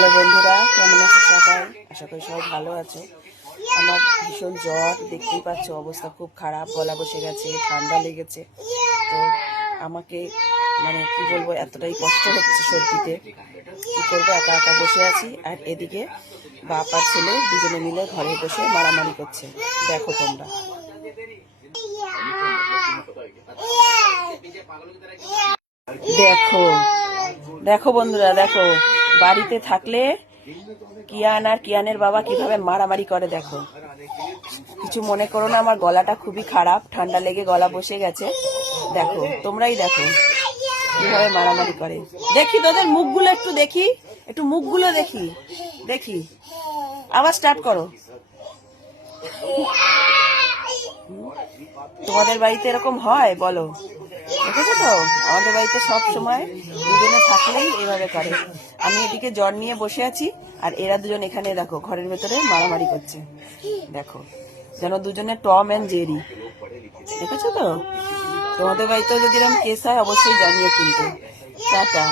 Hello বন্ধুরা, কেমন আছো সবাই? আশা করি সবাই ভালো আছো। আমার ভীষণ জ্বর, দেখতেই পাচ্ছ অবস্থা খুব খারাপ, গলা বসে গেছে, ঠান্ডা লেগেছে। তো আমাকে কি বলবো, এতটাই কষ্ট হচ্ছে সর্দিতে। কি করবো, একা একা বসে আছি। আর এদিকে বাপ আর ছেলে দুজনে মিলে ঘরে বসে মারামারি করছে। দেখো তোমরা, দেখো দেখো বন্ধুরা, দেখো বাড়িতে থাকলে কিয়ান আর কিয়ানের বাবা কিভাবে মারামারি করে। দেখো, কিছু মনে করো না, আমার গলাটা খুবই খারাপ, ঠান্ডা লেগে গলা বসে গেছে। দেখো, তোমরাই দেখো কিভাবে মারামারি করে। দেখি তোদের মুখগুলো একটু দেখি, একটু মুখগুলো দেখি দেখি। আবার স্টার্ট করো। তোমাদের বাড়িতে এরকম হয় বলো? দেখেছো তো, আমাদের বাড়িতে সব সময় দুজনে থাকলেই এভাবে করে। আমি এদিকে জ্বর নিয়ে বসে আছি, আর এরা দুজন এখানে দেখো ঘরের ভেতরে মারামারি করছে। দেখো, যেন দুজনে টম অ্যান্ড জেরি। দেখেছো তো? তোমাদের বাড়িতেও যদি এরকম কেস হয় অবশ্যই জানিও কিন্তু। টাটা।